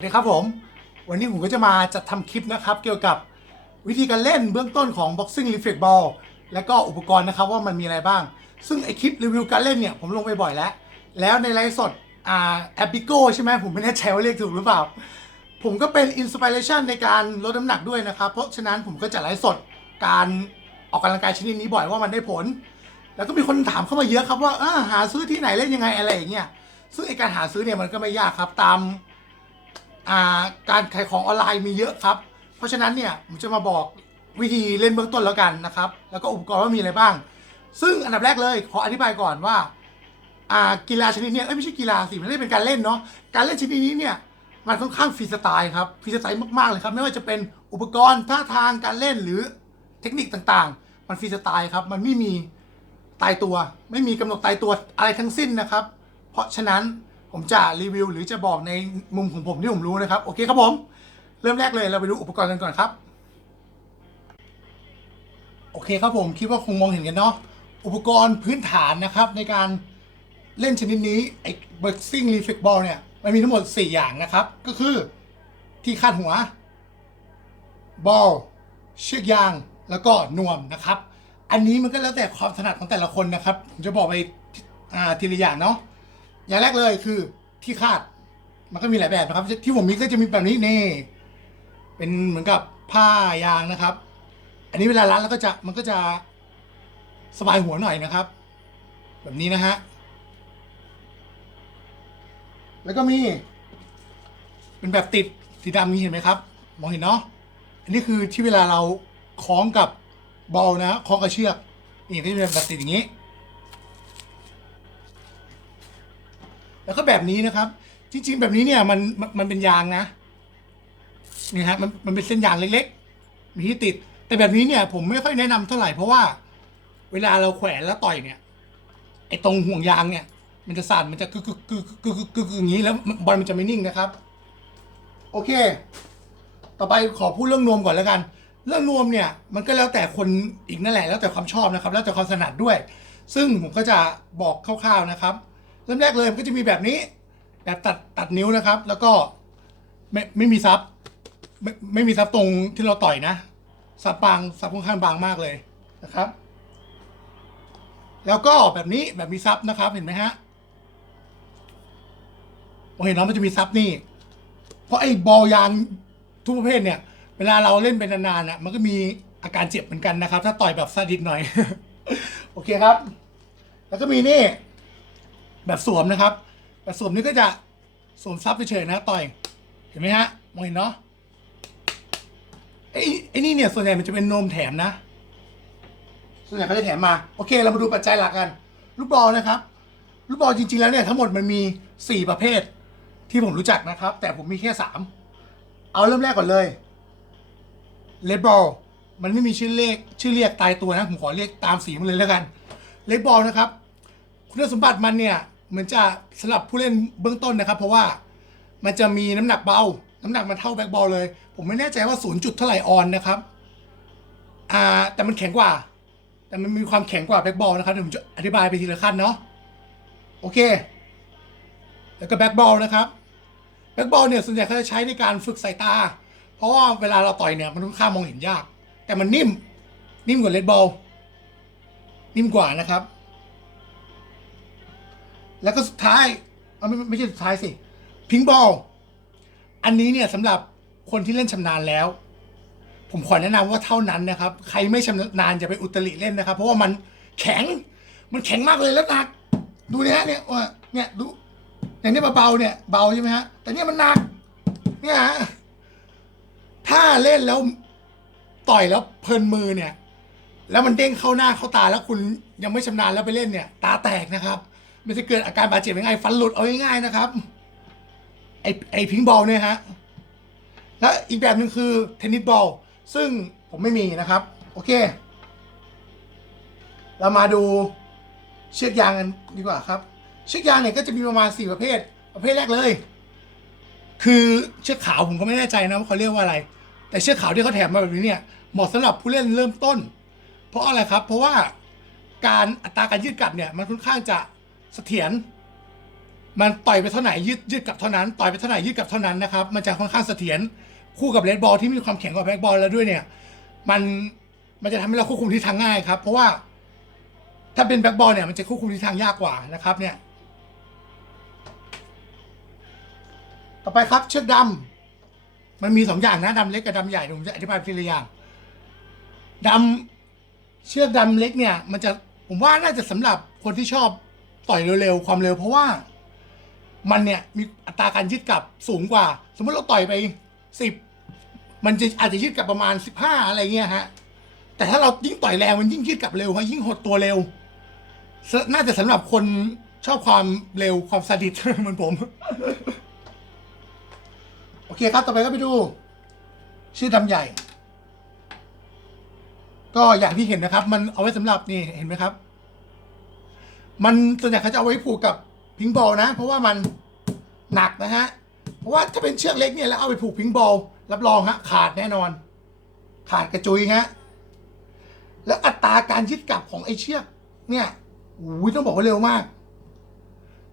สวัสดีครับผม วันนี้ผมก็จะมาจัดทำคลิปนะครับ เกี่ยวกับวิธีการเล่นเบื้องต้นของ boxing reflex ball และก็อุปกรณ์นะครับว่ามันมีอะไรบ้าง ซึ่งไอคลิปรีวิวการเล่นเนี่ยผมลงไปบ่อยแล้ว แล้วในไลฟ์สดอ่าแอป i โกใช่ไหมผมไม่แน่ใจว่าเรียกถูกหรือเปล่า ผมก็เป็นอินสปิเรชันในการลดน้ำหนักด้วยนะครับ เพราะฉะนั้นผมก็จะไลฟ์สดการออกกำลังกายชนิดนี้บ่อยว่ามันได้ผล แล้วก็มีคนถามเข้ามาเยอะครับว่าอาหาซื้อที่ไหนเล่นยังไงอะไรอย่างเงี้ยซึ่งไอการหาซื้อเนี่ยมันก็ไม่ยากครับตาม การขายของออนไลน์มีเยอะครับ เพราะฉะนั้นเนี่ยผมจะมาบอกวิธีเล่นเบื้องต้นแล้วกันนะครับ แล้วก็อุปกรณ์ว่ามีอะไรบ้าง ซึ่งอันดับแรกเลยขออธิบายก่อนว่ากีฬาชนิดเนี้ยเอ้ยไม่ใช่กีฬาสิมันไม่ได้เป็นการเล่นเนาะการเล่นชนิดนี้เนี่ยมันค่อนข้างฟรีสไตล์ครับฟรีสไตล์มากๆเลยครับไม่ว่าจะเป็นอุปกรณ์ท่าทางการเล่นหรือเทคนิคต่างๆ มันฟรีสไตล์ครับมันไม่มีตายตัว ไม่มีกำหนดตายตัวอะไรทั้งสิ้นนะครับ เพราะฉะนั้น ผมจะรีวิวหรือจะบอกในมุมของผมที่ผมรู้นะครับ โอเคครับผม เริ่มแรกเลยเราไปดูอุปกรณ์กันก่อนครับ โอเคครับผมคิดว่าคงมองเห็นกันเนาะอุปกรณ์พื้นฐานนะครับในการเล่นชนิดนี้ไอ้ boxing reflex ball เนี่ยมันมีทั้งหมด 4 อย่างนะครับ ก็คือที่คาดหัว บอลเชือกยาง แล้วก็นวมนะครับ อันนี้มันก็แล้วแต่ความถนัดของแต่ละคนนะครับผมจะบอกไปทีละอย่างเนาะ อย่างแรกเลยคือที่คาด มันก็มีหลายแบบนะครับ ที่ผมมีก็จะมีแบบนี้นี่เป็นเหมือนกับผ้ายางนะครับ อันนี้เวลารัดแล้วก็จะมันก็จะสบายหัวหน่อยนะครับ แบบนี้นะฮะแล้วก็มี เป็นแบบติดสีดำนี้เห็นไหมครับ มองเห็นเนาะอันนี้คือที่เวลาเราคล้องกับบอลนะคล้องกับเชือกนี่ก็จะเป็นแบบติดอย่างนี้ แล้วก็แบบนี้นะครับ จริง ๆ แบบนี้เนี่ยมันมันเป็นยางนะนี่ฮะมันมันเป็นเส้นยางเล็กๆ มีที่ติด แต่แบบนี้เนี่ย ผมไม่ค่อยแนะนำเท่าไหร่เพราะว่า เวลาเราแขวนแล้วต่อยเนี่ยไอ้ตรงห่วงยางเนี่ย มันจะสั่นมันจะกึกกึกกึกกึกกึกกึกอย่างนี้แล้วบอลมันจะไม่นิ่งนะครับ โอเค ต่อไปขอพูดเรื่องนวมก่อนแล้วกัน เรื่องนวมเนี่ย มันก็แล้วแต่คนอีกนั่นแหละแล้วแต่ความชอบนะครับ แล้วแต่ความถนัดด้วย ซึ่งผมก็จะบอกคร่าวๆนะครับ เริ่มแรกเลยมันก็จะมีแบบนี้ แบบตัดตัดนิ้วนะครับ แล้วก็ไม่ไม่มีซับไม่ไม่มีซับตรงที่เราต่อยนะซับบางซับค่อนข้างบางมากเลยนะครับ แล้วก็แบบนี้แบบมีซับนะครับเห็นไหมฮะผมเห็นแล้วมันจะมีซับนี่ เพราะไอ้บอลยางทุกประเภทเนี่ย เวลาเราเล่นเป็นนานๆน่ะมันก็มีอาการเจ็บเหมือนกันนะครับ ถ้าต่อยแบบซาดิสหน่อย โอเคครับ แล้วก็มีนี่ แบบสวมนะครับ แบบสวมนี่ก็จะสวมซับเฉยๆนะต่อย เห็นไหมฮะ มองเห็นเนาะไอ้ไอ้นี่เนี่ยส่วนใหญ่มันจะเป็นนมแถมนะ ส่วนใหญ่เขาจะแถมมา โอเค เรามาดูปัจจัยหลักกัน ลูกบอลนะครับ ลูกบอลจริงๆแล้วเนี่ยทั้งหมดมันมีสี่ประเภทที่ผมรู้จักนะครับ แต่ผมมีแค่สามเอาเริ่มแรกก่อนเลยเลดบอลมันไม่มีชื่อเลขชื่อเรียกตายตัวนะ ผมขอเรียกตามสีมันเลยแล้วกันเลดบอลนะครับ คุณสมบัติมันเนี่ย เหมือนจะสำหรับผู้เล่นเบื้องต้นนะครับ เพราะว่ามันจะมีน้ำหนักเบา น้ำหนักมันเท่าแบ็กบอลเลย ผมไม่แน่ใจว่าศูนย์จุดเท่าไหร่ออนนะครับอ่าแต่มันแข็งกว่า แต่มันมีความแข็งกว่าแบ็กบอลนะครับเดี๋ยวผมจะอธิบายไปทีละขั้นเนาะโอเค แล้วก็แบ็กบอลนะครับแบ็กบอลเนี่ยส่วนใหญ่เขาจะใช้ในการฝึกสายตา เพราะว่าเวลาเราต่อยเนี่ยมันค่อนข้างมองเห็นยาก แต่มันนิ่ม นิ่มกว่าเลดบอลนิ่มกว่านะครับ แล้วก็สุดท้ายเอาไม่ไม่ใช่สุดท้ายสิ พิงบอล อันนี้เนี่ยสำหรับคนที่เล่นชำนาญแล้ว ผมขอแนะนำว่าเท่านั้นนะครับ ใครไม่ชำนาญอย่าไปอุตริเล่นนะครับ เพราะว่ามันแข็ง มันแข็งมากเลยแล้วหนัก ดูเนี่ยฮะเนี่ยว่าเนี่ยดูอย่างนี้เบาๆเนี่ยเบาใช่ไหมฮะ แต่เนี่ยมันหนัก เนี่ยฮะ ถ้าเล่นแล้วต่อยแล้วเพลินมือเนี่ย แล้วมันเด้งเข้าหน้าเข้าตาแล้วคุณยังไม่ชำนาญแล้วไปเล่นเนี่ย ตาแตกนะครับ มันจะเกิดอาการบาดเจ็บง่ายๆฟันหลุดเอาง่ายๆนะครับ ไอไอพิงบอลเนี่ยฮะ แล้วอีกแบบหนึ่งคือเทนนิสบอล ซึ่งผมไม่มีนะครับ โอเค เรามาดูเชือกยางกันดีกว่าครับ เชือกยางเนี่ยก็จะมีประมาณสี่ประเภท ประเภทแรกเลย คือเชือกขาวผมก็ไม่แน่ใจนะว่าเขาเรียกว่าอะไร แต่เชือกขาวที่เขาแถมมาแบบนี้เนี่ยเหมาะสำหรับผู้เล่นเริ่มต้น เพราะอะไรครับ เพราะว่าการอัตราการยืดกลับเนี่ยมันค่อนข้างจะ เสถียรมันต่อยไปเท่าไหร่ยืดยืดกลับเท่านั้น ต่อยไปเท่าไหร่ยืดกลับเท่านั้นนะครับ มันจะค่อนข้างเสถียรคู่กับเลดบอลที่มีความแข็งกว่าแบ็กบอลแล้วด้วยเนี่ย มันมันจะทำให้เราควบคุมทิศทางง่ายครับ เพราะว่า ถ้าเป็นแบ็กบอลเนี่ยมันจะควบคุมทิศทางยากกว่านะครับ เนี่ย ต่อไปครับเชือกดำมันมีสองอย่างนะดำเล็กกับดำใหญ่ผมจะอธิบายทีละอย่างดำเชือกดำเล็กเนี่ย มันจะผมว่าน่าจะสำหรับคนที่ชอบ ต่อยเร็วๆความเร็วเพราะว่า มันเนี่ยมีอัตราการยืดกลับสูงกว่า สมมติเราต่อยไปสิบมันจะอาจจะยืดกลับประมาณสิบห้าอะไรเงี้ยฮะแต่ถ้าเรายิ่งต่อยแรงมันยิ่งยืดกลับเร็วฮะยิ่งหดตัวเร็ว น่าจะสำหรับคนชอบความเร็วความซาดิสเหมือนผม โอเคครับต่อไปก็ไปดู ชื่อดำใหญ่ ก็อย่างที่เห็นนะครับ มันเอาไว้สำหรับนี่เห็นไหมครับ มันส่วนใหญ่เขาจะเอาไว้ผูกกับพิงบอลนะ เพราะว่ามันหนักนะฮะ เพราะว่าถ้าเป็นเชือกเล็กเนี่ยแล้วเอาไปผูกพิงบอลรับรองฮะขาดแน่นอน ขาดกระจุยฮะแล้วอัตราการยึดกลับของไอ้เชือก เนี่ยอุ้ยต้องบอกว่าเร็วมาก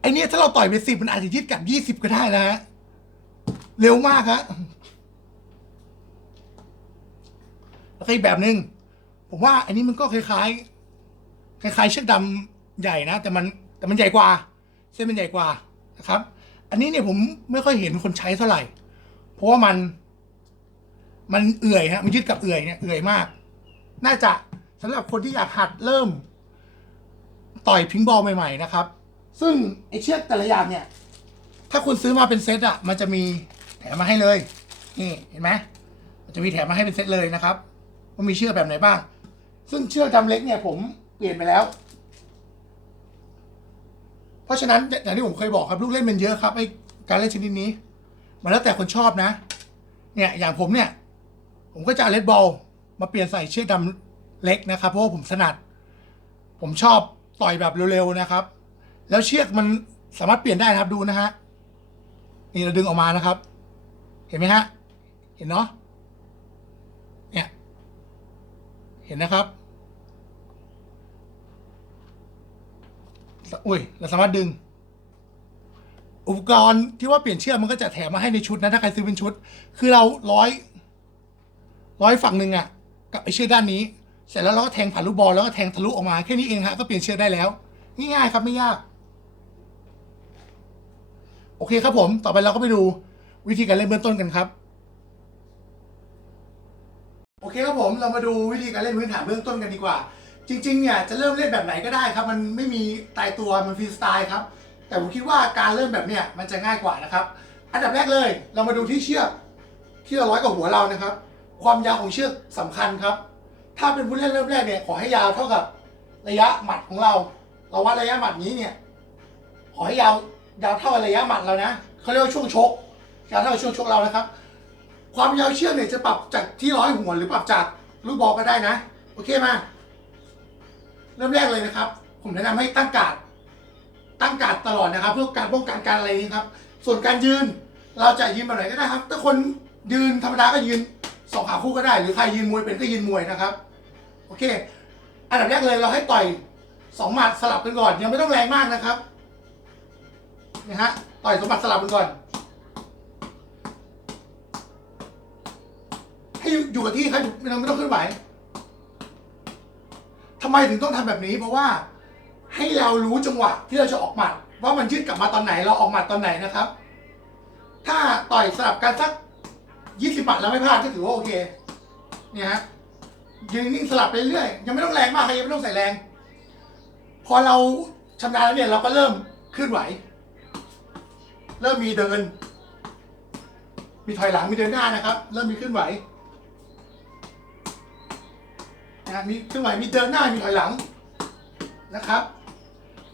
ไอ้เนี่ยถ้าเราต่อยไปสิบมันอาจจะยึดกลับยี่สิบก็ได้นะฮะเร็วมากฮะแล้วก็อีกแบบหนึ่งผมว่าอันนี้มันก็คล้ายๆคล้ายๆเชือกดำ ใหญ่นะ แต่มันแต่มันใหญ่กว่า เส้นมันใหญ่กว่านะครับ อันนี้เนี่ยผมไม่ค่อยเห็นคนใช้เท่าไหร่ เพราะว่ามัน มันเอื่อยฮะมันยึดกับเอื่อยเนี่ยเอื่อยมาก น่าจะสำหรับคนที่อยากหัดเริ่ม ต่อยพิงบอลใหม่ๆนะครับ ซึ่งไอเชือกแต่ละอย่างเนี่ย ถ้าคุณซื้อมาเป็นเซตอะมันจะมีแถมมาให้เลย นี่เห็นไหมมันจะมีแถมมาให้เป็นเซตเลยนะครับว่ามีเชือกแบบไหนบ้าง ซึ่งเชือกดำเล็กเนี่ยผมเปลี่ยนไปแล้ว เพราะฉะนั้นอย่างที่ผมเคยบอกครับลูกเล่นมันเยอะครับไอการเล่นชนิดนี้ มันแล้วแต่คนชอบนะ เนี่ยอย่างผมเนี่ย ผมก็จะเอาเลดบอลมาเปลี่ยนใส่เชือกดำเล็กนะครับ เพราะว่าผมถนัด ผมชอบต่อยแบบเร็วๆนะครับ แล้วเชือกมันสามารถเปลี่ยนได้นะครับดูนะฮะนี่เราดึงออกมานะครับ เห็นไหมฮะเห็นเนาะเนี่ย เห็นนะครับ อุ้ย เราสามารถดึง อุปกรณ์ที่ว่าเปลี่ยนเชือกมันก็จะแถมมาให้ในชุดนะ ถ้าใครซื้อเป็นชุด คือเราร้อยร้อยฝั่งหนึ่งอะกับไอเชือกด้านนี้ เสร็จแล้วเราก็แทงผ่านลูกบอลแล้วก็แทงทะลุออกมาแค่นี้เองฮะก็เปลี่ยนเชือกได้แล้ว ง่ายๆครับไม่ยาก โอเคครับผม ต่อไปเราก็ไปดูวิธีการเล่นเบื้องต้นกันครับโอเคครับผมเรามาดูวิธีการเล่นพื้นฐานเบื้องต้นกันดีกว่า จริงๆเนี่ยจะเริ่มเล่นแบบไหนก็ได้ครับ มันไม่มีตายตัวมันฟรีสไตล์ครับ แต่ผมคิดว่าการเริ่มแบบเนี้ยมันจะง่ายกว่านะครับ อันดับแรกเลยเรามาดูที่เชือกที่เราร้อยกับหัวเรานะครับ ความยาวของเชือกสำคัญครับ ถ้าเป็นผู้เล่นเริ่มแรกเนี่ยขอให้ยาวเท่ากับระยะหมัดของเรา เราวัดระยะหมัดนี้เนี่ยขอให้ยาวยาวเท่าระยะหมัดเรานะเขาเรียกว่าช่วงชกยาวเท่าช่วงชกเรานะครับ ความยาวเชือกเนี่ยจะปรับจากที่ร้อยหัวหรือปรับจากลูกบอลก็ได้นะ โอเคมา เริ่มแรกเลยนะครับ ผมแนะนำให้ตั้งการ์ดตั้งการ์ดตลอดนะครับ เพื่อการป้องกันการอะไรนี้ครับ ส่วนการยืนเราจะยืนแบบไหนก็ได้ครับ ถ้าคนยืนธรรมดาก็ยืนสองขาคู่ก็ได้ หรือใครยืนมวยเป็นก็ยืนมวยนะครับ โอเค อันดับแรกเลยเราให้ต่อยสองหมัดสลับกันก่อน ยังไม่ต้องแรงมากนะครับนะฮะต่อยสองหมัดสลับกันก่อน ให้อยู่กับที่ครับไม่ต้องไม่ต้องเคลื่อนไหวำไมถึงต้องทำแบบนี้ เพราะว่าให้เรารู้จังหวะที่เราจะออกหมัดว่ามันยืดกลับมาตอนไหนเราออกหมัดตอนไหนนะครับ ถ้าต่อยสลับกันสักยี่สิบหมัดแล้วไม่พลาดก็ถือว่าโอเคเนี่ยฮะยืนนิ่งสลับไปเรื่อยยังไม่ต้องแรงมากใครยังไม่ต้องใส่แรง พอเราชำนาญแล้วเนี่ยเราก็เริ่มเคลื่อนไหว เริ่มมีเดิน มีถอยหลังมีเดินหน้านะครับ เริ่มมีเคลื่อนไหว นะมีเคลื่อนไหวมีเดินหน้ามีถอยหลังนะครับ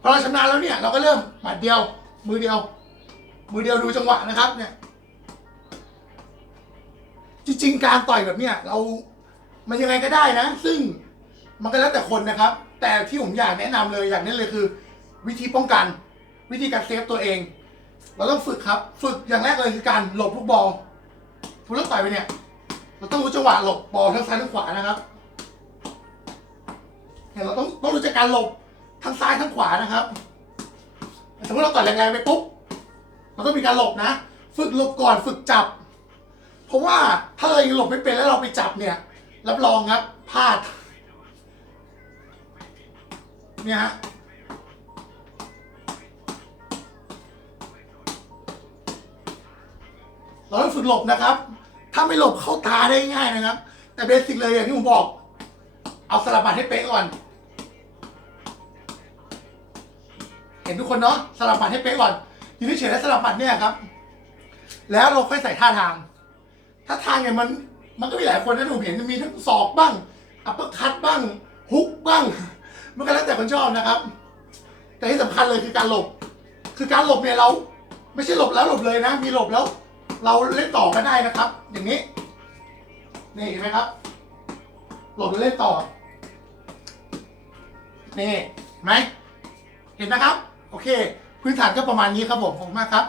พอเราชำนาญแล้วเนี่ยเราก็เริ่มหมัดเดียว มือเดียว มือเดียวดูจังหวะนะครับเนี่ยจริงๆการต่อยแบบเนี้ยเรามันยังไงก็ได้นะ ซึ่งมันก็แล้วแต่คนนะครับ แต่ที่ผมอยากแนะนำเลยอย่างนี้เลยคือ วิธีป้องกัน วิธีการเซฟตัวเอง เราต้องฝึกครับ ฝึกอย่างแรกเลยคือการหลบลูกบอลทุกเรื่องต่อยไปเนี่ย เราต้องรู้จังหวะหลบบอลทั้งซ้ายทั้งขวานะครับ เนี่ยเราต้องต้องรู้จักการหลบทั้งซ้ายทั้งขวานะครับ สมมติเราต่อยแรงๆไปปุ๊บมันก็มีการหลบนะ ฝึกหลบก่อนฝึกจับ เพราะว่าถ้าเรายังหลบไม่เป็นแล้วเราไปจับเนี่ย รับรองครับพลาด เนี่ยฮะเราต้องฝึกหลบนะครับ ถ้าไม่หลบเข้าตาได้ง่ายนะครับ แต่เบสิกเลยอย่างที่ผมบอก เอาสลับบัตรให้เป๊ะก่อน ห็นทุกคนเนาะสลับบัตรให้เป๊ะก่อนยืนเฉยๆแล้วสลับบัตรเนี่ยครับ แล้วเราค่อยใส่ท่าทางท่าทางเนี่ยมัน มันก็มีหลายคนนะที่ผมเห็นมีทั้งศอกบ้างอัปเปอร์คัตบ้างฮุกบ้าง มันก็แล้วแต่คนชอบนะครับ แต่ที่สำคัญเลยคือการหลบ คือการหลบเนี่ยเรา ไม่ใช่หลบแล้วหลบเลยนะ มีหลบแล้ว เราเล่นต่อก็ได้นะครับ อย่างนี้นี่เห็นไหมครับ หลบแล้วเล่นต่อนี่เห็นไหมเห็นนะครับ โอเค พื้นฐานก็ประมาณนี้ครับผมขอบคุณมากครับ